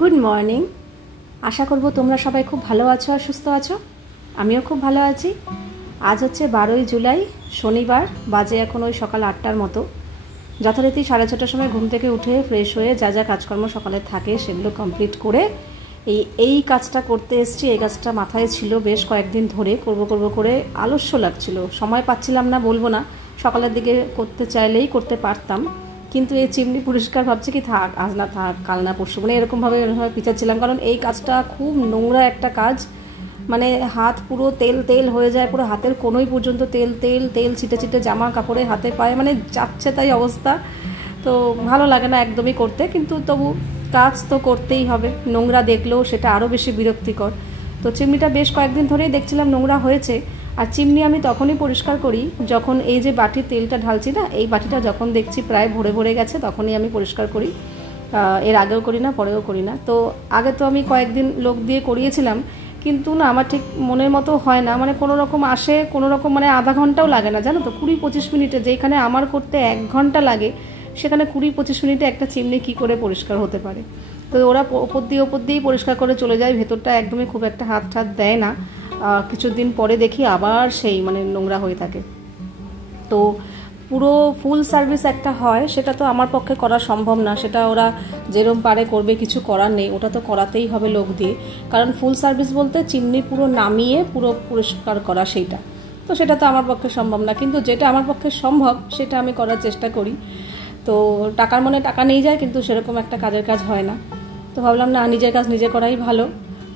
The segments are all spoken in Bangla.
Good morning. আশা করব তোমরা সবাই খুব ভালো আছো আর সুস্থ আছো। আমিও খুব ভালো আছি। আজ হচ্ছে 12ই জুলাই, শনিবার। বাজে এখন ওই সকাল 8টার মতো। যথারীতি 6:30টার সময় ঘুম থেকে উঠে ফ্রেশ হয়ে যা যা কাজকর্ম সকালে থাকে সেগুলো কমপ্লিট করে এই কাজটা করতে এসেছি। এই কাজটা মাথায় ছিল বেশ কয়েকদিন ধরে, করব করে আলস্য লাগছিল, সময় পাচ্ছিলাম না বলবো না, সকালের দিকে করতে চাইলেই করতে পারতাম, কিন্তু এই চিমনি পরিষ্কার ভাবছি কি থাক, আজ না থাক, কাল না পরশু, মানে এরকমভাবে পিছাচ্ছিলাম। কারণ এই কাজটা খুব নোংরা একটা কাজ, মানে হাত পুরো তেল তেল হয়ে যায়, পুরো হাতের কোনোই পর্যন্ত তেল তেল তেল ছিটে ছিটে জামা কাপড়ে হাতে পায়ে, মানে যাচ্ছে তাই অবস্থা। তো ভালো লাগে না একদমই করতে, কিন্তু তবু কাজ তো করতেই হবে। নোংরা দেখলেও সেটা আরও বেশি বিরক্তিকর। তো চিমনিটা বেশ কয়েকদিন ধরেই দেখছিলাম নোংরা হয়েছে। আর চিমনি আমি তখনই পরিষ্কার করি যখন এই যে বাটির তেলটা ঢালছি না, এই বাটিটা যখন দেখছি প্রায় ভরে ভরে গেছে তখনই আমি পরিষ্কার করি। এর আগেও করি না, পরেও করি না। তো আগে তো আমি কয়েকদিন লোক দিয়ে করিয়েছিলাম, কিন্তু না আমার ঠিক মনের মতো হয় না, মানে কোনো রকম আসে, কোনো রকম, মানে আধা ঘন্টাও লাগে না জানো তো, 20-25 মিনিটে, যেখানে আমার করতে 1 ঘন্টা লাগে সেখানে 20-25 মিনিটে একটা চিমনি কী করে পরিষ্কার হতে পারে। তো ওরা ওপর দিয়েই পরিষ্কার করে চলে যায়, ভেতরটা একদমই খুব একটা হাত ঠাত দেয় না। কিছুদিন পরে দেখি আবার সেই মানে নোংরা হয়ে থাকে। তো পুরো ফুল সার্ভিস একটা হয়, সেটা তো আমার পক্ষে করা সম্ভব না, সেটা ওরা যেরম পারে করবে, কিছু করার নেই, ওটা তো করাতেই হবে লোক দিয়ে। কারণ ফুল সার্ভিস বলতে চিমনি পুরো নামিয়ে পুরো পরিষ্কার করা, সেইটা তো সেটা তো আমার পক্ষে সম্ভব না, কিন্তু যেটা আমার পক্ষে সম্ভব সেটা আমি করার চেষ্টা করি। তো টাকার মনে টাকা নিয়ে যায়, কিন্তু সেরকম একটা কাজের কাজ হয় না। তো ভাবলাম না, নিজের কাজ নিজে করাই ভালো।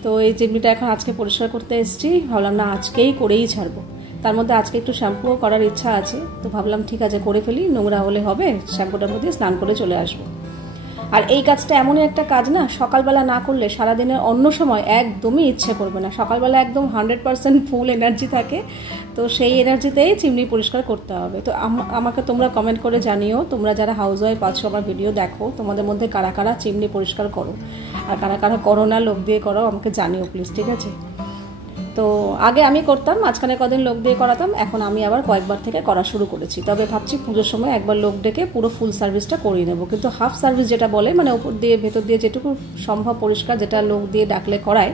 তো এই চিমনিটা এখন আজকে পরিষ্কার করতে এসেছি, ভাবলাম না আজকেই করেই ছাড়বো। তার মধ্যে আজকে একটু শ্যাম্পুও করার ইচ্ছা আছে, তো ভাবলাম ঠিক আছে করে ফেলি, নোংরা হলে হবে, শ্যাম্পুটার মধ্যে স্নান করে চলে আসবো। আর এই কাজটা এমনই একটা কাজ না, সকালবেলা না করলে সারাদিনের অন্য সময় একদমই ইচ্ছে করবে না। সকালবেলা একদম 100% ফুল এনার্জি থাকে, তো সেই এনার্জিতেই চিমনি পরিষ্কার করতে হবে। তো আমাকে তোমরা কমেন্ট করে জানিও, তোমরা যারা হাউস ওয়াইফ আছো, আমার ভিডিও দেখো, তোমাদের মধ্যে কারা কারা চিমনি পরিষ্কার করো আর কারা কারা করো না, লোক দিয়ে করো, আমাকে জানিও প্লিজ, ঠিক আছে? তো আগে আমি করতাম, মাঝখানে কদিন লোক দিয়ে করাতাম, এখন আমি আবার কয়েকবার থেকে করা শুরু করেছি। তবে ভাবছি পুজোর সময় একবার লোক ডেকে পুরো ফুল সার্ভিসটা করিয়ে নেবো। কিন্তু হাফ সার্ভিস যেটা বলে, মানে উপর দিয়ে ভেতর দিয়ে যেটুকু সম্ভব পরিষ্কার, যেটা লোক দিয়ে ডাকলে করায়,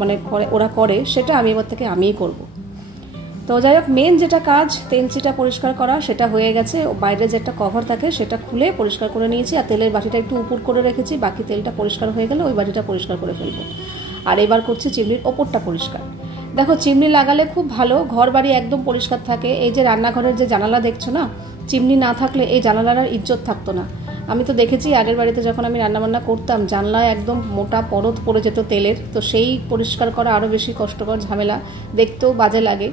মানে ওরা করে, সেটা আমি এবার থেকে আমিই করব। তো যাই হোক, মেন যেটা কাজ তেলচিটা পরিষ্কার করা, সেটা হয়ে গেছে। বাইরে যে একটা কভার থাকে সেটা খুলে পরিষ্কার করে নিয়েছি, আর তেলের বাটিটা একটু উপর করে রেখেছি, বাকি তেলটা পরিষ্কার হয়ে গেলে ওই বাটিটা পরিষ্কার করে ফেলবো। আর এবার করছি চিমনির ওপরটা পরিষ্কার। দেখো, চিমনি লাগালে খুব ভালো, ঘর বাড়ি একদম পরিষ্কার থাকে। এই যে রান্নাঘরের যে জানালা দেখছো না, চিমনি না থাকলে এই জানালার আর ইজ্জত থাকতো না। আমি তো দেখেছি আগের বাড়িতে যখন আমি রান্নাবান্না করতাম, জানলায় একদম মোটা পরত পড়ে যেত তেলের, তো সেই পরিষ্কার করা আরও বেশি কষ্টকর, ঝামেলা, দেখতেও বাজে লাগে।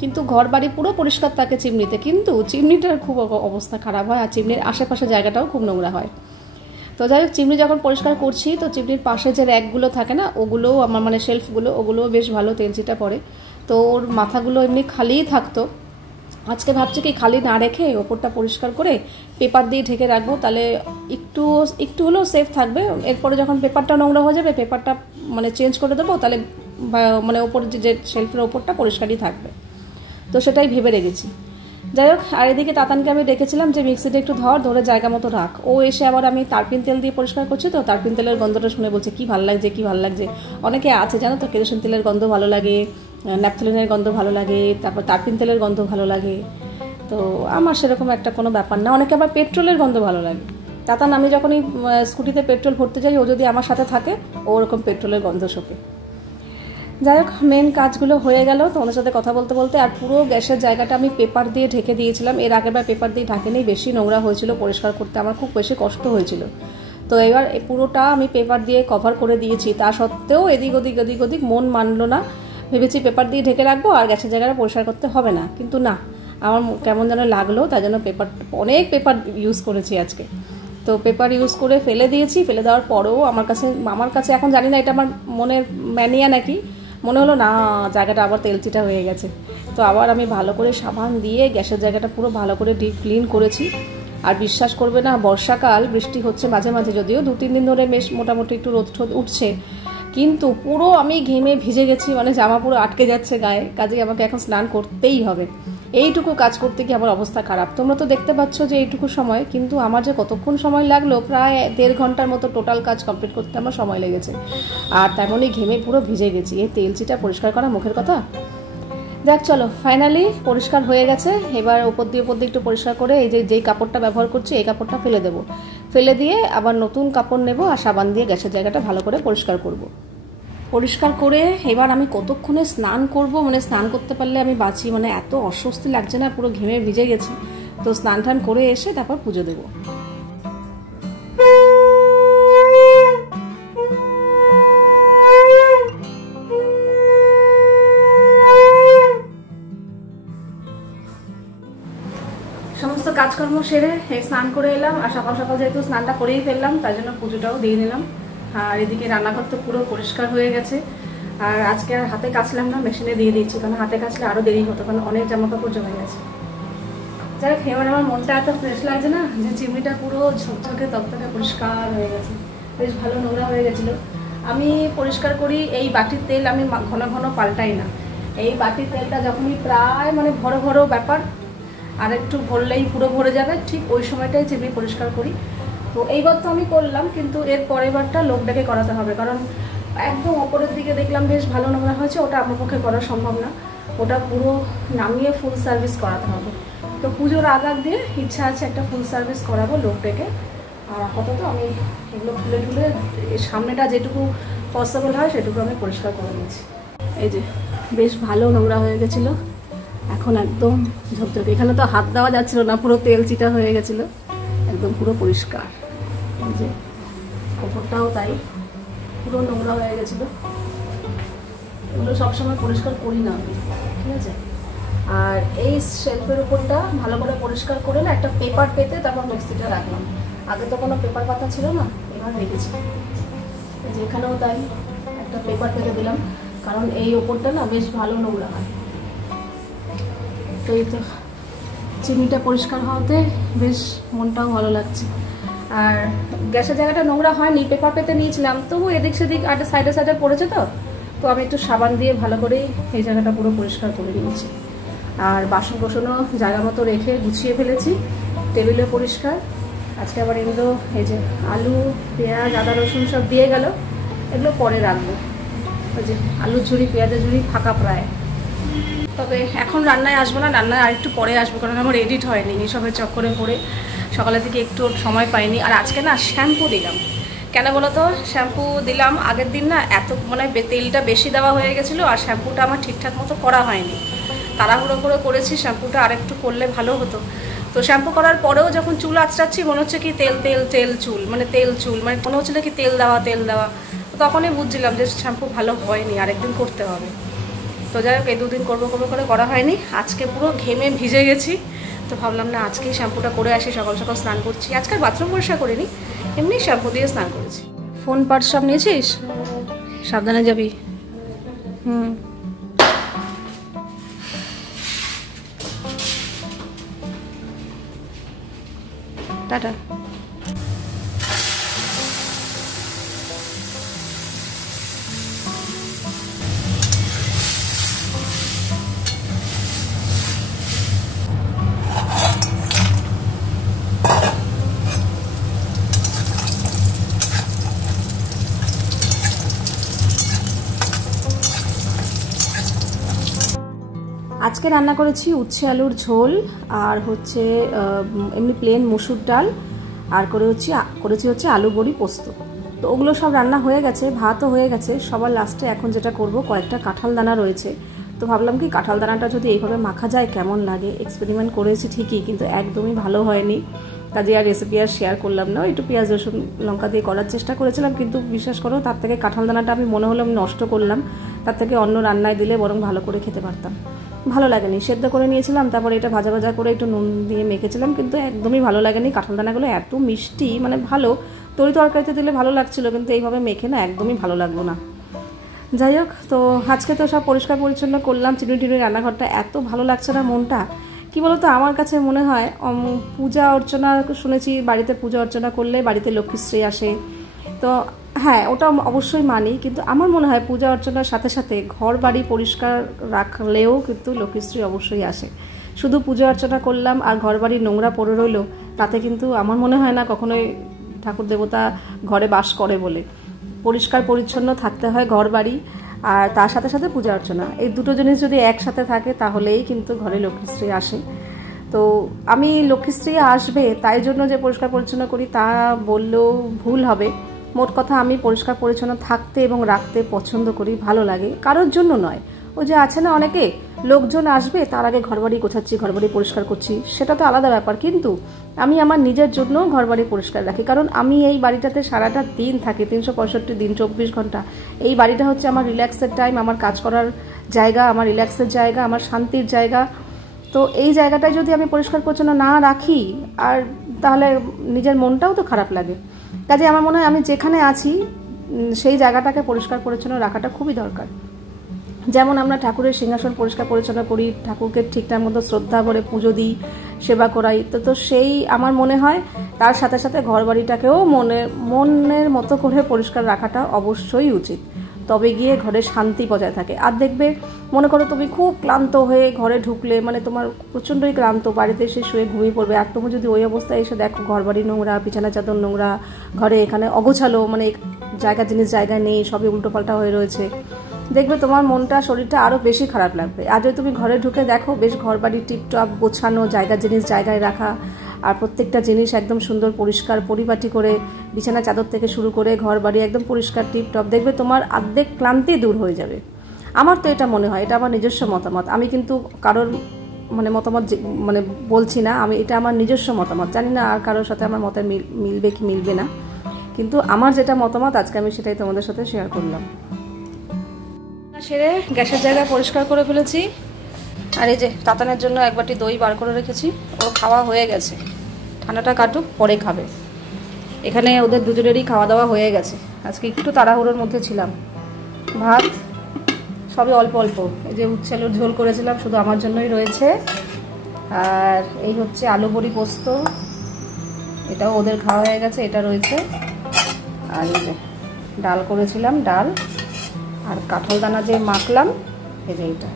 কিন্তু ঘর বাড়ি পুরো পরিষ্কার থাকে চিমনিতে, কিন্তু চিমনিটার খুব অবস্থা খারাপ হয়, আর চিমনির আশেপাশে জায়গাটাও খুব নোংরা হয়। তো যাই হোক, চিমনি যখন পরিষ্কার করছি, তো চিমনির পাশে যে র্যাকগুলো থাকে না, ওগুলোও আমার, মানে শেলফগুলো, ওগুলোও বেশ ভালো তেলচিটা পড়ে। তো ওর মাথাগুলো এমনি খালিই থাকতো, আজকে ভাবছি কি খালি না রেখে ওপরটা পরিষ্কার করে পেপার দিয়ে ঢেকে রাখবো, তাহলে একটু হলেও সেফ থাকবে। এরপরে যখন পেপারটা নোংরা হয়ে যাবে, পেপারটা মানে চেঞ্জ করে দেবো, তাহলে মানে ওপর যে শেলফের ওপরটা পরিষ্কারই থাকবে। তো সেটাই ভেবে রেখেছি। যাই হোক, আর এদিকে তাতানকে আমি ডেকেছিলাম যে মিক্সিটা একটু ধরে জায়গা মতো রাখ। ও এসে আবার, আমি তারপিন তেল দিয়ে পরিষ্কার করছি, তো তারপিন তেলের গন্ধটা শুনে বলছে কি ভালো লাগছে। অনেকে আছে জানো তো, কেরোসিন তেলের গন্ধ ভালো লাগে, ন্যাপথলিনের গন্ধ ভালো লাগে, তারপর তারপিন তেলের গন্ধ ভালো লাগে। তো আমার সেরকম একটা কোনো ব্যাপার না। অনেকে আবার পেট্রোলের গন্ধ ভালো লাগে। তাতান, আমি যখনই স্কুটিতে পেট্রোল ভরতে যাই, ও যদি আমার সাথে থাকে, ও ওরকম পেট্রোলের গন্ধ শোকে। যাই হোক, মেন কাজগুলো হয়ে গেল তোমাদের সাথে কথা বলতে বলতে। আর পুরো গ্যাসের জায়গাটা আমি পেপার দিয়ে ঢেকে দিয়েছিলাম, এর আগেরবার পেপার দিয়ে ঢাকেনি, বেশি নোংরা হয়েছিল, পরিষ্কার করতে আমার খুব বেশি কষ্ট হয়েছিল। তো এবার পুরোটা আমি পেপার দিয়ে কভার করে দিয়েছি, তা সত্ত্বেও এদিক ওদিক মন মানলো না। ভেবেছি পেপার দিয়ে ঢেকে রাখবো আর গ্যাসের জায়গাটা পরিষ্কার করতে হবে না, কিন্তু না, আমার কেমন যেন লাগলো, তাই জন্য অনেক পেপার ইউজ করেছি আজকে। তো পেপার ইউজ করে ফেলে দিয়েছি। ফেলে দেওয়ার পরেও আমার কাছে এখন জানি না এটা আমার মনের ম্যানিয়া নাকি, মনে হলো না জায়গাটা আবার তেলচিটা হয়ে গেছে। তো আবার আমি ভালো করে সাবান দিয়ে গ্যাসের জায়গাটা পুরো ভালো করে ডিপ ক্লিন করেছি। আর বিশ্বাস করবে না, বর্ষাকাল, বৃষ্টি হচ্ছে মাঝে মাঝে, যদিও 2-3 দিন ধরে বেশ মোটামুটি একটু রোদ উঠছে, কিন্তু পুরো আমি ঘেমে ভিজে গেছি, মানে জামা পুরো আটকে যাচ্ছে গায়ে, কাজেই আমাকে এখন স্নান করতেই হবে। এইটুকু কাজ করতে গিয়ে আমার অবস্থা খারাপ। তোমরা তো দেখতে পাচ্ছ যে এইটুকু সময়, কিন্তু আমার যে কতক্ষণ সময় লাগলো, প্রায় 1.5 ঘন্টার মতো টোটাল কাজ কমপ্লিট করতে আমার সময় লেগেছে। আর তেমনই ঘেমে পুরো ভিজে গেছি। এই তেলচিটা পরিষ্কার করা মুখের কথা। যাক চলো, ফাইনালি পরিষ্কার হয়ে গেছে। এবার উপর দিয়ে একটু পরিষ্কার করে এই যেই কাপড়টা ব্যবহার করছি এই কাপড়টা ফেলে দেবো। ফেলে দিয়ে আবার নতুন কাপড় নেব আর সাবান দিয়ে গ্যাসের জায়গাটা ভালো করে পরিষ্কার করব। পরিষ্কার করে এবার আমি কতক্ষণে স্নান করব, মানে স্নান করতে পারলে আমি বাঁচি, মানে এত অস্বস্তি লাগছে না, পুরো ঘেমে ভিজে গেছি। তো স্নান টান করে এসে তারপর পুজো দেবো। সমস্ত কাজকর্ম সেরে স্নান করে এলাম, আর সকাল সকাল যেহেতু স্নানটা করেই ফেললাম তাই জন্য পুজোটাও দিয়ে নিলাম। আর এদিকে রান্নাঘর তো পুরো পরিষ্কার হয়ে গেছে। আর আজকে আর হাতে কাচলাম না, মেশিনে দিয়ে দিচ্ছি, কারণ হাতে কাচলে আরও দেরি হতো, কারণ অনেক জামাকাপড় জমে গেছে। যারা এবার আমার মনটা এত ফ্রেশ লাগছে না, যে চিমনিটা পুরো ঝকঝকে তকতকে পরিষ্কার হয়ে গেছে, বেশ ভালো নোংরা হয়ে গেছিলো। আমি পরিষ্কার করি এই বাটির তেল আমি ঘন ঘন পাল্টাই না। এই বাটির তেলটা যখনই প্রায় মানে ভরো ব্যাপার, আর একটু ভরলেই পুরো ভরে যাবে, ঠিক ওই সময়টাই চিমনি পরিষ্কার করি। তো এইবার তো আমি করলাম, কিন্তু এর পরের বারটা লোক ডেকে করাতে হবে, কারণ একদম ওপরের দিকে দেখলাম বেশ ভালো নোংরা হয়েছে, ওটা আমার পক্ষে করা সম্ভব না। ওটা পুরো নামিয়ে ফুল সার্ভিস করাতে হবে। তো পুজোর আগার দিয়ে ইচ্ছা আছে একটা ফুল সার্ভিস করাবো লোক ডেকে। আর আপাতত আমি এগুলো খুলে সামনেটা যেটুকু পসিবল হয় সেটুকু আমি পরিষ্কার করে নিয়েছি। এই যে বেশ ভালো নোংরা হয়ে গেছিলো, এখন একদম ঝকঝকে। এখানে তো হাত দেওয়া যাচ্ছিল না, পুরো তেল চিটা হয়ে গেছিলো, একদম পুরো পরিষ্কার। এই যে কাপড়টাও তাই পুরো নোংরা হয়ে গেছিলো। এগুলো সবসময় পরিষ্কার করি না আমি, ঠিক আছে। আর এই শেলফের উপরটা ভালো করে পরিষ্কার করে না একটা পেপার পেতে তারপর মিক্সিটা রাখলাম। আগে তো কোনো পেপার পাতা ছিল না, এবার রেখেছি। এই যে এখানেও তাই একটা পেপার পেতে দিলাম, কারণ এই ওপরটা না বেশ ভালো নোংরা হয়। তো এই তো চিমনিটা পরিষ্কার হওয়াতে বেশ মনটাও ভালো লাগছে। আর গ্যাসের জায়গাটা নোংরা হয়নি, পেপার পেতে নিয়েছিলাম, তবু এদিক সেদিক আর সাইডে পড়েছে। তো আমি একটু সাবান দিয়ে ভালো করেই এই জায়গাটা পুরো পরিষ্কার করে নিয়েছি। আর বাসন কোসনও জায়গা মতো রেখে গুছিয়ে ফেলেছি, টেবিলে পরিষ্কার। আজকে আবার এগুলো এই যে আলু, পেঁয়াজ, আদা, রসুন সব দিয়ে গেল, এগুলো পরে রাখবো। ওই যে আলুর ঝুড়ি, পেঁয়াজের ঝুড়ি ফাঁকা প্রায়। তবে এখন রান্নায় আসবো না, রান্নায় আর একটু পরে আসবো, কারণ আমার এডিট হয়নি এসবের চক্করে পড়ে সকালের দিকে একটু সময় পাইনি। আর আজকে না শ্যাম্পু দিলাম, কেন বলো তো? শ্যাম্পু দিলাম আগের দিন না, এত মানে তেলটা বেশি দেওয়া হয়ে গেছিলো, আর শ্যাম্পুটা আমার ঠিকঠাক মতো করা হয়নি, তাড়াহুড়ো করে করেছি। শ্যাম্পুটা আর একটু করলে ভালো হতো। তো শ্যাম্পু করার পরেও যখন চুল আঁচড়াচ্ছি মনে হচ্ছে কি তেল চুল, মানে মনে হচ্ছিলো কি তেল দেওয়া। তখনই বুঝছিলাম যে শ্যাম্পু ভালো হয়নি, আরেকদিন করতে হবে। তো যাই হোক, এই দুদিন করবো করে করা হয়নি। আজকে পুরো ঘেমে ভিজে গেছি, তো ভাবলাম না আজকেই শ্যাম্পুটা করে আসি। সকাল সকাল স্নান করছি, আজকে বাথরুম পরিষ্কার করিনি, এমনি শ্যাম্পু দিয়ে স্নান করেছি। ফোন পার্স সব নিয়েছিস? সাবধানে যাবি। টাটা। আজকে রান্না করেছি উচ্ছে আলুর ঝোল, আর হচ্ছে এমনি প্লেন মসুর ডাল, আর করেছি হচ্ছে আলু বড়ি পোস্ত। তো ওগুলো সব রান্না হয়ে গেছে, ভাতও হয়ে গেছে। সবার লাস্টে এখন যেটা করব, কয়েকটা কাঁঠাল দানা রয়েছে, তো ভাবলাম কি কাঁঠাল দানাটা যদি এইভাবে মাখা যায় কেমন লাগে। এক্সপেরিমেন্ট করেছি ঠিকই, কিন্তু একদমই ভালো হয়নি, কাজে আর রেসিপি আর শেয়ার করলাম না। একটু পেঁয়াজ রসুন লঙ্কা দিয়ে করার চেষ্টা করেছিলাম, কিন্তু বিশ্বাস করো তার থেকে কাঁঠাল দানাটা আমি মনে হলো আমি নষ্ট করলাম, তার থেকে অন্য রান্নায় দিলে বরং ভালো করে খেতে পারতাম। ভালো লাগেনি, সেদ্ধ করে নিয়েছিলাম, তারপরে এটা ভাজা করে একটু নুন দিয়ে মেখেছিলাম, কিন্তু একদমই ভালো লাগেনি। কাঁঠাল দানাগুলো এত মিষ্টি, মানে ভালো তরকারিতে দিলে ভালো লাগছিল, কিন্তু এইভাবে মেখে না একদমই ভালো লাগলো না। যাই হোক, তো আজকে তো সব পরিষ্কার পরিচ্ছন্ন করলাম, চিনুই রান্নাঘরটা। এত ভালো লাগছে না মনটা, কি বলতো, আমার কাছে মনে হয় পূজা অর্চনা, শুনেছি বাড়িতে পূজা অর্চনা করলে বাড়িতে লক্ষ্মীশ্রী আসে। তো হ্যাঁ, ওটা অবশ্যই মানি, কিন্তু আমার মনে হয় পূজা অর্চনার সাথে সাথে ঘর বাড়ি পরিষ্কার রাখলেও কিন্তু লক্ষ্মীশ্রী অবশ্যই আসে। শুধু পুজো অর্চনা করলাম আর ঘরবাড়ি নোংরা পড়ে রইলো, তাতে কিন্তু আমার মনে হয় না কখনোই ঠাকুর দেবতা ঘরে বাস করে বলে। পরিষ্কার পরিচ্ছন্ন থাকতে হয় ঘরবাড়ি, আর তার সাথে সাথে পূজা অর্চনা, এই দুটো জিনিস যদি একসাথে থাকে তাহলেই কিন্তু ঘরে লক্ষ্মীশ্রী আসে। তো আমি লক্ষ্মীশ্রী আসবে তাই জন্য যে পরিষ্কার পরিচ্ছন্ন করি তা বললেও ভুল হবে। মোট কথা আমি পরিষ্কার পরিচ্ছন্ন থাকতে এবং রাখতে পছন্দ করি, ভালো লাগে, কারোর জন্য নয়। ওই যে আছে না অনেকে, লোকজন আসবে তার আগে ঘরবাড়ি গোছাচ্ছি, ঘরবাড়ি পরিষ্কার করছি, সেটা তো আলাদা ব্যাপার। কিন্তু আমি আমার নিজের জন্য ঘরবাড়ি পরিষ্কার রাখি, কারণ আমি এই বাড়িটাতে সারাটা দিন থাকি, 365 দিন 24 ঘন্টা। এই বাড়িটা হচ্ছে আমার রিল্যাক্সের টাইম, আমার কাজ করার জায়গা, আমার রিল্যাক্সের জায়গা, আমার শান্তির জায়গা। তো এই জায়গাটায় যদি আমি পরিষ্কার পরিচ্ছন্ন না রাখি আর তাহলে নিজের মনটাও তো খারাপ লাগে। কাজে আমার মনে হয় আমি যেখানে আছি সেই জায়গাটাকে পরিষ্কার পরিচ্ছন্ন রাখাটা খুবই দরকার। যেমন আমরা ঠাকুরের সিংহাসন পরিষ্কার পরিচ্ছন্ন করি, ঠাকুরকে ঠিকঠাক মতো শ্রদ্ধা করে পুজো দিই, সেবা করাই, তো সেই আমার মনে হয় তার সাথে সাথে ঘরবাড়িটাকেও মনের মতো করে পরিষ্কার রাখাটা অবশ্যই উচিত। তবে গিয়ে ঘরে শান্তি বজায় থাকে। আর দেখবে, মনে করো তুমি খুব ক্লান্ত হয়ে ঘরে ঢুকলে, মানে তোমার প্রচণ্ডই ক্লান্ত, বাড়িতে এসে শুয়ে ঘুমিয়ে পড়বে, আর তুমি যদি ওই অবস্থায় এসে দেখো ঘরবাড়ি নোংরা, বিছানা চাদর নোংরা, ঘরে এখানে অগোছালো, মানে জিনিস জায়গায় নেই, সবই উল্টোপাল্টা হয়ে রয়েছে, দেখবে তোমার মনটা শরীরটা আরও বেশি খারাপ লাগবে। আর যদি তুমি ঘরে ঢুকে দেখো বেশ ঘরবাড়ি টিপটপ গোছানো, জিনিস জায়গায় রাখা, আর প্রত্যেকটা জিনিস একদম সুন্দর পরিষ্কার পরিপাটি করে, বিছানা চাদর থেকে শুরু করে ঘরবাড়ি একদম পরিষ্কার টিপটপ, দেখবে তোমার অর্ধেক ক্লান্তি দূর হয়ে যাবে। আমার তো এটা মনে হয়, এটা আমার নিজস্ব মতামত। আমি কিন্তু কারোর মতামত বলছি না, এটা আমার নিজস্ব মতামত। জানি না আর কারোর সাথে আমার মতে মিলবে কি মিলবে না, কিন্তু আমার যেটা মতামত আজকে আমি সেটাই তোমাদের সাথে শেয়ার করলাম। সেরে গ্যাসের জায়গা পরিষ্কার করে ফেলেছি, আর এই যে তাতানের জন্য এক বাটি দই বার করে রেখেছি, ওর খাওয়া হয়ে গেছে, ঠান্ডাটা কাটুক পরে খাবে। এখানে ওদের দুজনেরই খাওয়া দাওয়া হয়ে গেছে। আজকে একটু তাড়াহুড়োর মধ্যে ছিলাম, ভাত সবই অল্প অল্প, এই যে উচ্ছেলের ঝোল করেছিলাম শুধু আমার জন্যই রয়েছে, আর এই হচ্ছে আলু বড়ি পোস্ত, এটাও ওদের খাওয়া হয়ে গেছে, এটা রয়েছে, আর এই যে ডাল করেছিলাম, ডাল আর কাঁঠাল দানা যে মাখলাম, এই যে এইটা।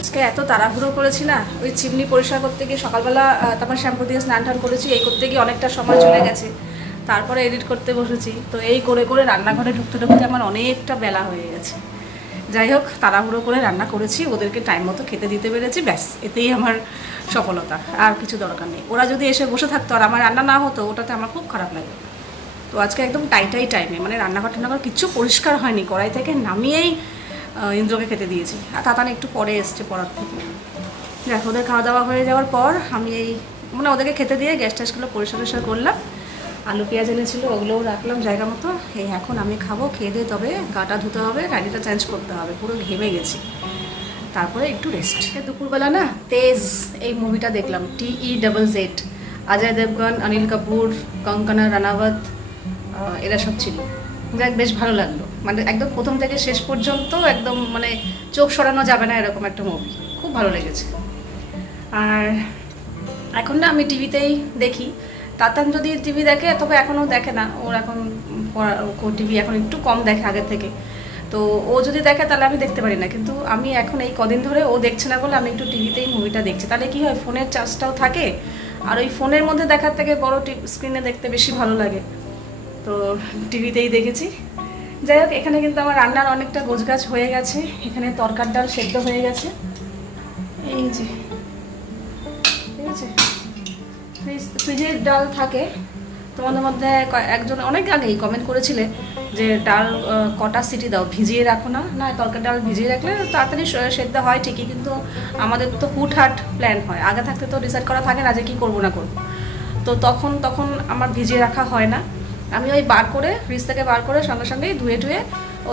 আজকে এত তাড়াহুড়ো করেছি না, ওই চিমনি পরিষ্কার করতে গিয়ে সকালবেলা, তারপর শ্যাম্পু দিয়ে স্নান টান করেছি, এই করতে গিয়ে অনেকটা সময় চলে গেছে, তারপরে এডিট করতে বসেছি, তো এই করে করে রান্নাঘরে ঢুকতে ঢুকতে আমার অনেকটা বেলা হয়ে গেছে। যাই হোক, তাড়াহুড়ো করে রান্না করেছি, ওদেরকে টাইম মতো খেতে দিতে পেরেছি, ব্যাস এতেই আমার সফলতা, আর কিছু দরকার নেই। ওরা যদি এসে বসে থাকতো আর আমার রান্না না হতো, ওটাতে আমার খুব খারাপ লাগে। তো আজকে একদম টাইমে, মানে রান্নাঘর টান্নাঘর কিচ্ছু পরিষ্কার হয়নি, কড়াই থেকে নামিয়েই ইন্দ্রকে খেতে দিয়েছি, আর তাতানে একটু পরে এসছে পড়ার থেকে। দেখ, ওদের খাওয়া দাওয়া হয়ে যাওয়ার পর আমি ওদেরকে খেতে দিয়ে গ্যাস ট্যাসগুলো পরিষ্কার করলাম, আলু পেঁয়াজ এনেছিল ওগুলোও রাখলাম জায়গা মতো। এখন আমি খাবো, খেয়ে দিয়ে তবে গাটা ধুতে হবে, গাড়িটা চেঞ্জ করতে হবে, পুরো ঘেমে গেছি, তারপরে একটু রেস্ট। দুপুরবেলা না তেজ এই মুভিটা দেখলাম, TEZZ, অজয় দেবগন, অনিল কাপুর, কঙ্কনা রানাওয়াত, এরা সব ছিল। যাক, বেশ ভালো লাগলো, মানে একদম প্রথম থেকে শেষ পর্যন্ত একদম মানে চোখ সরানো যাবে না এরকম একটা মুভি, খুব ভালো লেগেছে। আর এখন না আমি টিভিতেই দেখি, তাতান যদি টিভি দেখে তবে এখনও দেখে না, ওর এখন টিভি এখন একটু কম দেখে আগের থেকে, তো ও যদি দেখে তাহলে আমি দেখতে পারি না। কিন্তু আমি এখন এই কদিন ধরে ও দেখছে না বলে আমি একটু টিভিতেই মুভিটা দেখছি, তাহলে কি হয় ফোনের চার্জটাও থাকে, আর ওই ফোনের মধ্যে দেখার থেকে বড় স্ক্রিনে দেখতে বেশি ভালো লাগে, তো টিভিতেই দেখেছি। যাই হোক, এখানে কিন্তু আমার রান্নার অনেকটা গোছগাছ হয়ে গেছে, এখানে তরকার ডাল সেদ্ধ হয়ে গেছে, এই যে ঠিক আছে। ফ্রিজের ডাল থাকে, তোমাদের মধ্যে একজন অনেক আগেই কমেন্ট করেছিলে যে ডাল কটা সিটি দাও, ভিজিয়ে রাখো না। না, তরকার ডাল ভিজিয়ে রাখলে তাড়াতাড়ি সেদ্ধ হয় ঠিকই, কিন্তু আমাদের তো হুটহাট প্ল্যান হয়, আগে থাকতে তো ডিসাইড করা থাকে না যে কী করবো না করবো, তো তখন আমার ভিজিয়ে রাখা হয় না। আমি ওই বার করে ফ্রিজ থেকে বার করে সঙ্গে সঙ্গেই ধুয়ে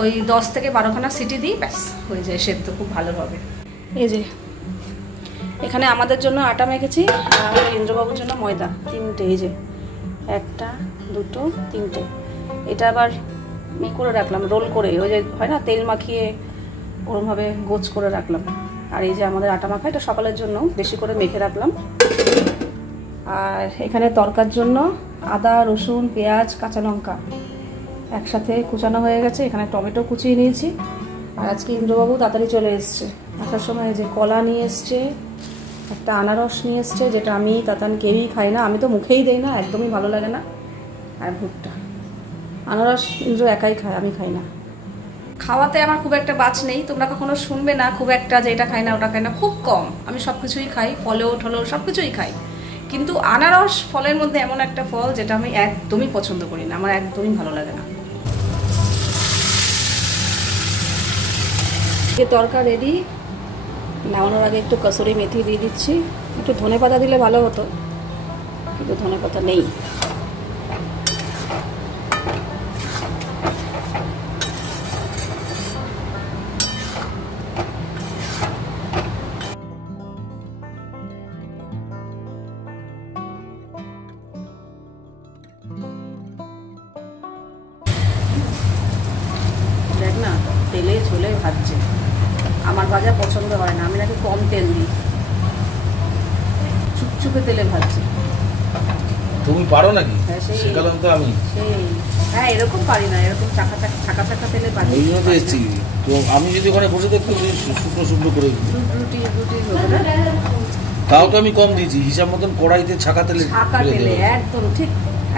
ওই 10 থেকে 12খানা সিটি দিই, ব্যাস হয়ে যায় সেদ্ধ খুব ভালোভাবে। এই যে এখানে আমাদের জন্য আটা মেখেছি, আর আমাদের ইন্দ্রবাবুর জন্য ময়দা, 3টে, এই যে 1টা 2টো 3টে। এটা আবার করে রাখলাম রোল করে, ওই যে হয় না তেল মাখিয়ে ওরমভাবে গোছ করে রাখলাম। আর এই যে আমাদের আটা মাখা, এটা সকালের জন্য বেশি করে মেখে রাখলাম। আর এখানে তরকার জন্য আদা, রসুন, পেঁয়াজ, কাঁচা লঙ্কা একসাথে কুচানো হয়ে গেছে, এখানে টমেটো কুচিয়ে নিয়েছি। আর আজকে ইন্দ্রবাবু তাড়াতাড়ি চলে এসছে, আসার সময় যে কলা নিয়ে এসছে, একটা আনারস নিয়ে এসছে, যেটা আমি তাতান কেউই খাই না, আমি তো মুখেই দেই না, একদমই ভালো লাগে না। আর ভুট্টা, আনারস ইন্দ্র একাই খায়, আমি খাই না। খাওয়াতে আমার খুব একটা বাছ নেই, তোমরা কখনো শুনবে না খুব একটা যে এটা খাই না ওটা খাই না, খুব কম। আমি সব কিছুই খাই, ফলেও ঠলেও সব কিছুই খাই। কিন্তু আনারস ফলের মধ্যে এমন একটা ফল যেটা আমি একদমই পছন্দ করি না, আমার একদমই ভালো লাগে না। তরকা রেডি, নামানোর আগে একটু কসুরি মেথি দিয়ে দিচ্ছি। একটু ধনেপাতা দিলে ভালো হতো, কিন্তু ধনেপাতা নেই। দেখ না, তেলে ঝোলে ভাজছে। আমার ভাজা পছন্দ হয় না, আমি নাকি কম তেল দিই। চুপচুপে তেলে ভাজছে। তুমি পারো নাকি? হ্যাঁ, শেখালাম তো আমি। হ্যাঁ, এরকম পারি না, এরকম চাকা চাকা তেলে ভাজি। ওই জন্য তো এসেছি। তো আমি যদি ওখানে বসে দেখতে শুকনো শুকনো করে রুটি তাও তো আমি কম দিয়েছি, হিসাব মতন কড়াইতে ছাকা তেলে একদম ঠিক,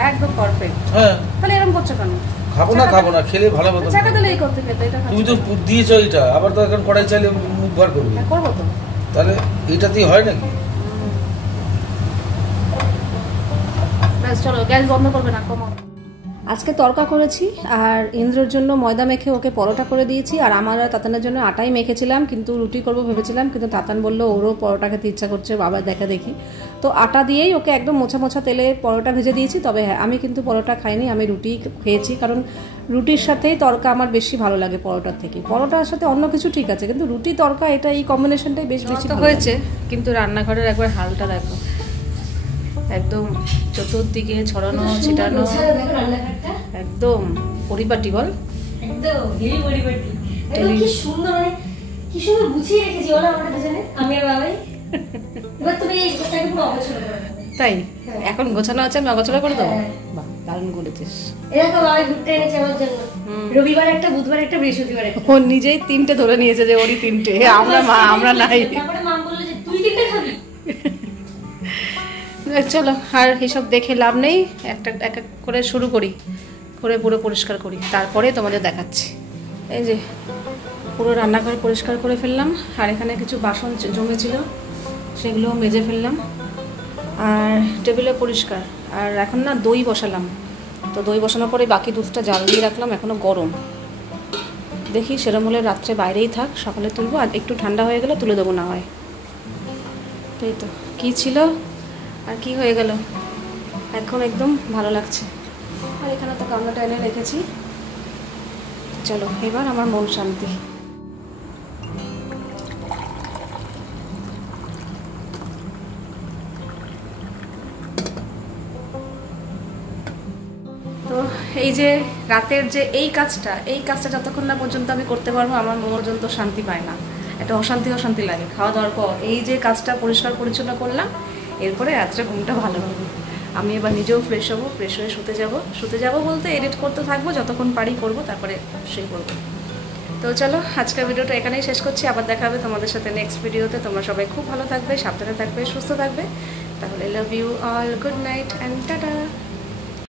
একদম পারফেক্ট। হ্যাঁ, তাহলে এরকম করছো কেন? খাবো না, খেলে ভালো মতো। চাকা তেলেই করতে খেতে, এটা তুমি তো দিয়েছো এটা, আবার তো এখন কড়াই চাইলে মুখ বার করবে। করবো তো। তাহলে এটাতেই হয় নাকি? চলো, গ্যাস বন্ধ করবে না, কমাও। আজকে তরকা করেছি, আর ইন্দ্রর জন্য ময়দা মেখে ওকে পরোটা করে দিয়েছি, আর আমার তাতানের জন্য আটাই মেখেছিলাম, কিন্তু রুটি করবো ভেবেছিলাম, কিন্তু তাতান বললো ওরও পরোটা খেতে ইচ্ছা করছে, বাবা দেখা দেখি। তো আটা দিয়েই ওকে একদম মোছা মোছা তেলে পরোটা ভেজে দিয়েছি। তবে হ্যাঁ, আমি কিন্তু পরোটা খাইনি, আমি রুটি খেয়েছি, কারণ রুটির সাথেই তরকা আমার বেশি ভালো লাগে পরোটার থেকে। পরোটার সাথে অন্য কিছু ঠিক আছে, কিন্তু রুটি তরকা এটা এই কম্বিনেশনটাই বেশি হয়েছে। কিন্তু রান্নাঘরের একবার হালটা দেখো, একদম চতুর্দিকে ছড়ানো ছিটানো, একদম পরিপাটি। বল, একদম হেভি পরিপাটি। কি সুন্দর, মানে কি সুন্দর গুছিয়ে রেখেছি বলো আমরা দুজনে, আমি আর বাবাই। এবার তুমি এই গোটাকে পুরো অগোছালো করে দাও। তাই এখন গোছানো আছে, আমি অগোছালো করে দেবো। বাহ, দারুণ করেছিস। এরকম বাবাই ঘুরতে এনেছে আমার জন্য, রবিবার একটা, বুধবার একটা, বৃহস্পতিবার একটা। ও নিজেই 3টে ধরে নিয়েছে, যে ওরই 3টে, আমরা নাই। তারপরে মা বললো যে তুই 3টে খাবি। চলো, আর এসব দেখে লাভ নেই, একটা এক এক করে শুরু করি, করে পুরো পরিষ্কার করি, তারপরে তোমাদের দেখাচ্ছি। এই যে পুরো রান্নাঘর পরিষ্কার করে ফেললাম, আর এখানে কিছু বাসন জমেছিল সেগুলো মেজে ফেললাম, আর টেবিলে পরিষ্কার। আর এখন না দই বসালাম, তো দই বসানোর পরে বাকি দুধটা জাল দিয়ে রাখলাম, এখনও গরম। দেখি সেরম হলে রাত্রে বাইরেই থাক, সকালে তুলবো, আর একটু ঠান্ডা হয়ে গেলে তুলে দেবো না হয়। তাই তো, কী ছিল আর কি হয়ে গেল, এখন একদম ভালো লাগছে। আর এখানে তো গামলাটা এনে রেখেছি। চলো, এবার আমার মন শান্তি। তো এই যে রাতের যে এই কাজটা যতক্ষণ না পর্যন্ত আমি করতে পারবো, আমার মন পর্যন্ত শান্তি পায় না, একটা অশান্তি লাগে। খাওয়া দাওয়ার পর এই যে কাজটা পরিষ্কার পরিচ্ছন্ন করলাম, এরপরে রাত্রে ঘুমটা ভালো হবে। আমি এবার নিজেও ফ্রেশ হবো, ফ্রেশ হয়ে শুতে যাবো বলতে এডিট করতে থাকবো, যতক্ষণ পারি করবো, তারপরে সেই করবো। তো চলো, আজকের ভিডিওটা এখানেই শেষ করছি, আবার দেখা হবে তোমাদের সাথে নেক্সট ভিডিওতে। তোমরা সবাই খুব ভালো থাকবে, সাবধানে থাকবে, সুস্থ থাকবে। তাহলে love you all, good night and tata.